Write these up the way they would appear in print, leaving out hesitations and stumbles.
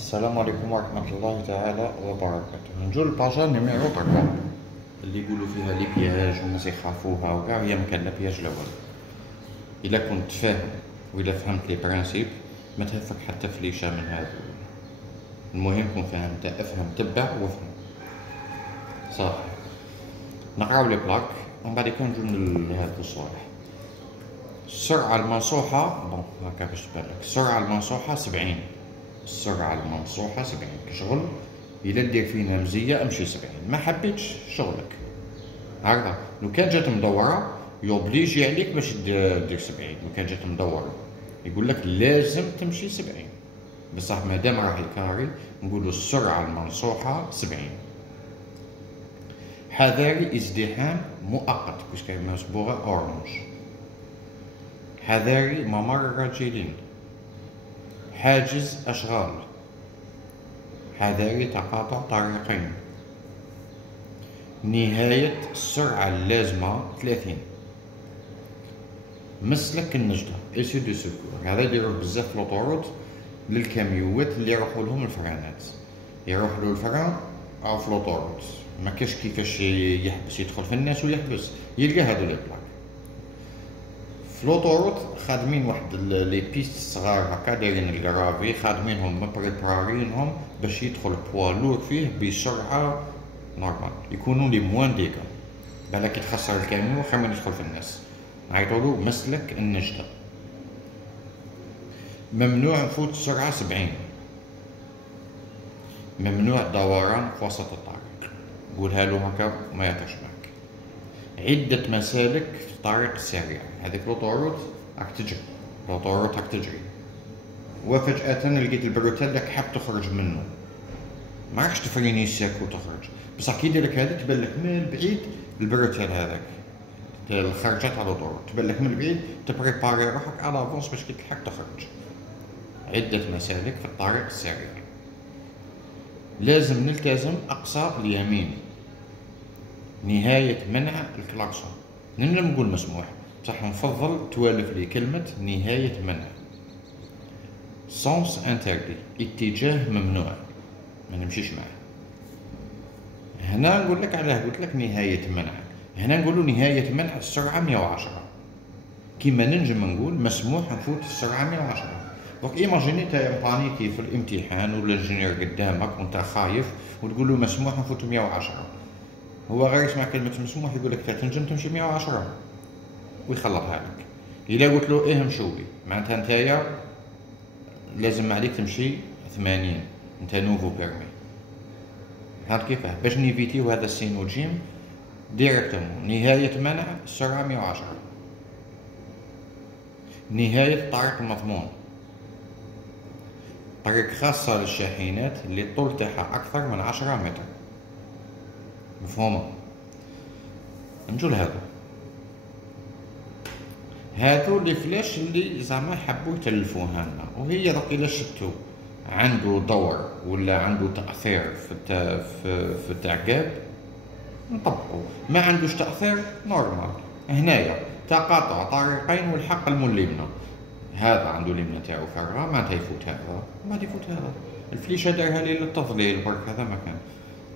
السلام عليكم ورحمة الله تعالى وبركاته. نجو للباجا نيميرو 3 اللي يقولوا فيها لي بياج والناس يخافوها وكاع، هي مكان لا بياج لا والو. إلا كنت فاهم وإلا فهمت لي برانسيب ما تهفك حتى فليشة من هذا. المهم كون فهمت، افهم، تبع وافهم صافي. نقراو لي بلاك ومن بعد نجو لهاد الصوالح. السرعة المنصوحة بون هكا باش تبانلك، السرعة المنصوحة 70. السرعة المنصوحة 70 كشغل. إلا دير فينا مزية امشي 70، ما حبيتش شغلك. هكذا لو كان جات مدورة يوبليجي عليك باش دير 70. لو كان جات مدورة يقول لك لازم تمشي 70، بصح مادام راهي كاري نقولوا السرعة المنصوحة 70. حذاري ازدحام مؤقت كاش كاين مصبوغة اورانج. حذاري ممر راجلين. حاجز أشغال. حذاري تقاطع طريقين. نهاية السرعة اللازمة 30. مسلك النجدة إيسيو دو سكور. هذا يديروه بزاف في لوطوروت للكاميوات اللي يروحوا لهم الفرانات، يروح له الفران أو في لوطوروت ما كاش كيفاش يحبس، يدخل في الناس ويحبس، يلقى هادو لي بلاك. في لوطوروت خادمين واحد لي بيست صغار هكا دايرين الكرافي، خادمينهم مبريبارينهم باش يدخل بوالور فيه بسرعة نورمال، يكونوا لي موان ديكا. بالك يتخسر الكاميو خير من يدخل في الناس. نعيطولو مسلك النجدة. ممنوع نفوت السرعة 70. ممنوع دوران في وسط الطريق، قولها له هكا ما يطيش معك. عدة مسالك في الطريق السريع، هذيك لوطوروت راك تجري، لوطوروت راك تجري وفجأة لقيت البروتال راك حاب تخرج منه، ما راكش تفريني الساك وتخرج، بصح كي يديرلك هذا تبان لك من البعيد البروتال هذاك الخرجة تاع لوطوروت تبان لك من البعيد، تبريباري روحك على فونس باش كي تلحق تخرج. عدة مسالك في الطريق السريع. لازم نلتزم أقصى اليمين. نهاية منع الكلاكسون. نجم نقول مسموح بصح نفضل توالف لي كلمة نهاية منع. سونس انتردي، اتجاه ممنوع، ما نمشيش معاه. هنا نقول لك علاه قلت لك نهاية منع، هنا نقولوا نهاية منع السرعة 110. كيما ننجم نقول مسموح نفوت السرعة 110. دونك ايماجيني نتا مبانيكي في الامتحان ولا الجنيور قدامك وانت خايف وتقول له مسموح نفوت 110، هو غير يسمع كلمة مسموح يقول لك تنجم تمشي 110 ويخلطها لك. إلا قلت له إيه مشوي معناتها نتايا لازم عليك تمشي 80، انت نوفو بيرمي. فهمت كيفاه؟ باش نيفيتيو هذا السين والجيم ديريكتومون. نهاية منع السرعة 110. نهاية الطريق المضمون. طريق خاصة للشاحنات اللي الطول تاعها أكثر من 10 متر. مفهومة؟ نجو لهذا. هادو لي فلاش اللي زعما حبوا يتلفوها لنا، وهي دوك الا شفتو عنده دور ولا عنده تأثير في التعقاب نطبقو، ما عندوش تأثير نورمال. هنايا تقاطع طريقين والحق اليمنى، هذا عنده اليمنى تاعو فرغة معناتها يفوت هذا وبعد يفوت هذا. الفليشة دارها لي للتضليل برك، هذا ما كان.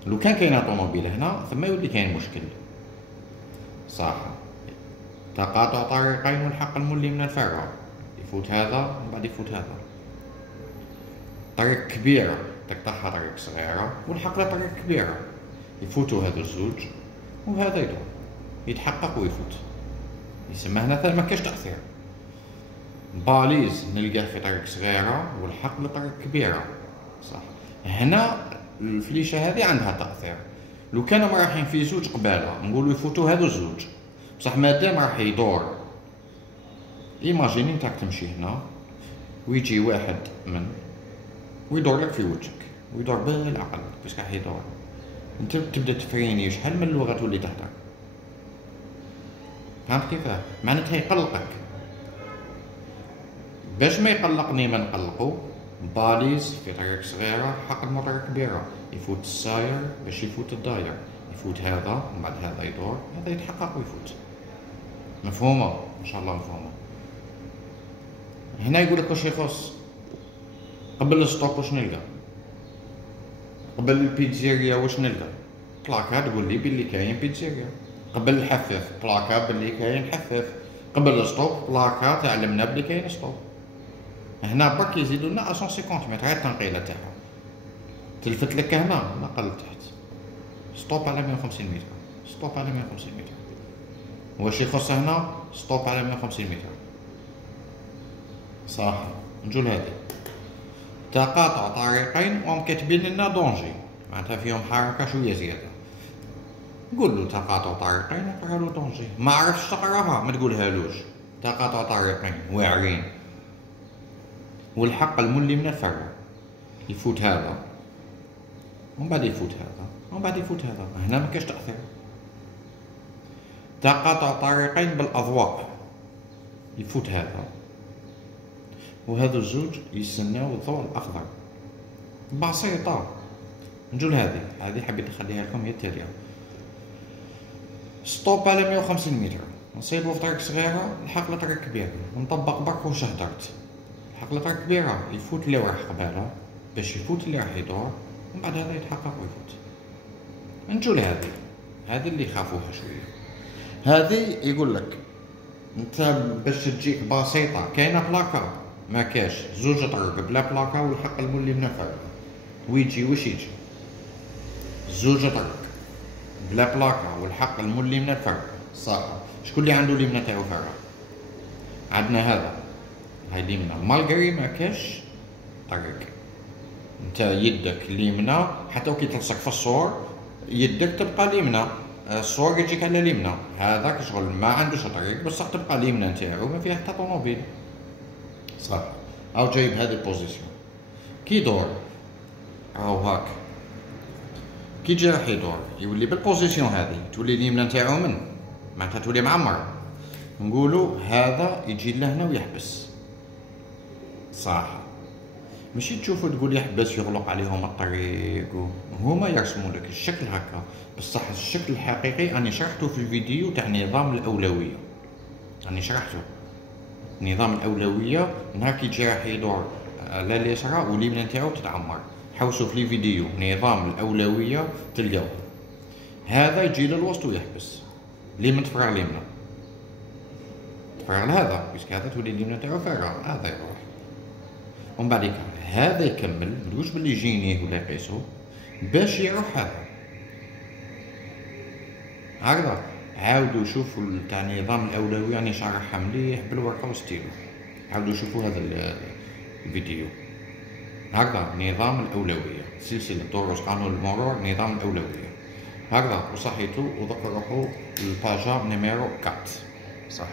لو كان كاينه طوموبيل هنا ثم يولي كاين مشكل صح. تقاطع طريقين والحق اليمنى الفرع، يفوت هذا ومن بعد يفوت هذا. طريق كبيرة تقطعها طريق صغيرة والحق له طريق كبيرة، يفوتوا هذا الزوج وهذا يدور يتحقق ويفوت، يسمى هنا ما كاش تأثير. باليز نلقاه في طريق صغيرة والحق لطريق كبيرة صح. هنا الفليشة هذه عندها تأثير. لو كانوا رايحين في زوج قبالة نقولوا يفوتوا هذا الزوج، بصح مادام راح يدور، ايماجيني نتاك تمشي هنا ويجي واحد من ويدور لك في وجهك ويدور بالعقل باش راح يدور، انت تبدا تفريني شحال من اللغة تولي تهدر. فهمت كيفاه؟ معناتها يقلقك. باش ما يقلقني ما نقلقو، باليز في طريق صغيرة حق المطر كبيرة، يفوت الساير باش يفوت الداير، يفوت هذا ومن بعد هذا يدور هذا يتحقق ويفوت. مفهومة؟ ان شاء الله مفهومة. هنا يقول لك واش يخص قبل الستوب واش نلقى قبل البيتزيريا واش نلقى؟ بلاكا تقول لي بلي كاين بيتزيريا. قبل الحفاف بلاكا بلي كاين حفاف. قبل السطوب بلاكا تعلمنا بلي كاين سطوب. هنا برك يزيدوا لنا 150 متر، هاي التنقيله تاعها. تلفت لك هنا نقل تحت ستوب على 150 متر، ستوب على 150 متر. واش يخص هنا؟ ستوب على 150 متر. صح. نجو لهادي تقاطع طريقين وهم كاتبين لنا دونجي، معناتها فيهم حركه شويه زياده. قول له تقاطع طريقين وقرا له دونجي. ما عرفتش تقراها ما تقولهالوش. تقاطع طريقين واعرين، والحق الملي من الفرع. يفوت هذا ومن بعد يفوت هذا ومن بعد يفوت هذا، هنا ما كاش تأثير. تقاطع طريقين بالأضواء، يفوت هذا وهذا الزوج يستناو الضوء الأخضر. بسيطة. نجو لهذه، هذه حبيت نخليها لكم هي التالية. ستوب على 150 متر، نصيبو في طريق صغيرة نلحق لطريق كبيرة، ونطبق برك واش هدرت. نلحق لطريق كبيرة يفوت اللي راح قبالها باش يفوت اللي راح يدور، ومن بعد هذا يتحقق ويفوت. نجو لهذه، هذه اللي يخافوها شوية. هذه يقول لك انت باش تجيك بسيطة، كاينة بلاكا ما كاش، زوج طرق بلا بلاكا والحق المولي من الفرق. ويجي واش يجي؟ زوج طرق بلا بلاكا والحق المولي من الفرق. صح. شكون اللي عنده اليمنى تاعو فرع؟ عندنا هذا، هاي اليمنى مالغري ما كاش طريق. انت يدك اليمنى حتى وكي تلصق في الصور يدك تبقى اليمنى، الصور يجيك على اليمنى. هذاك شغل ما عندوش طريق بصح تبقى اليمنى نتاعو ما فيها حتى طوموبيل. صح. او جايب هذه البوزيسيون كي يدور راهو هاك، كي جا راح يدور يولي بالبوزيسيون هذه، تولي اليمنى نتاعو من معناتها تولي معمر. نقولوا هذا يجي لهنا ويحبس. صح. ماشي تشوفوا تقول يحبس يغلق عليهم الطريق هما يرسموا لك الشكل هكا، بصح الشكل الحقيقي أنا شرحته في الفيديو تاع نظام الأولوية. أنا شرحته نظام الأولوية، نهار كي تجي راح يدور على اليسرى واليمنى نتاعو تتعمر. حوسوا في الفيديو نظام الأولوية تلقاوه. هذا يجي للوسط ويحبس، اليمنى تفرغ اليمنى، تفرغ لهذا باسكو هذا تولي اليمنى تاعو فارغة، هذا يروح. ومن بعد هذا يكمل، متقولش بلي يجينيه ولا يقيسو باش يروح هذا. هكذا عاودوا شوفوا تاع نظام الأولوية، يعني شرحها مليح بالورقة وستيلو. عاودوا شوفوا هذا الفيديو. هكذا نظام الأولوية، سلسلة دروس قانون المرور نظام الأولوية. هكذا وصحيتو وذكروا الباجا نيميرو 4. صح.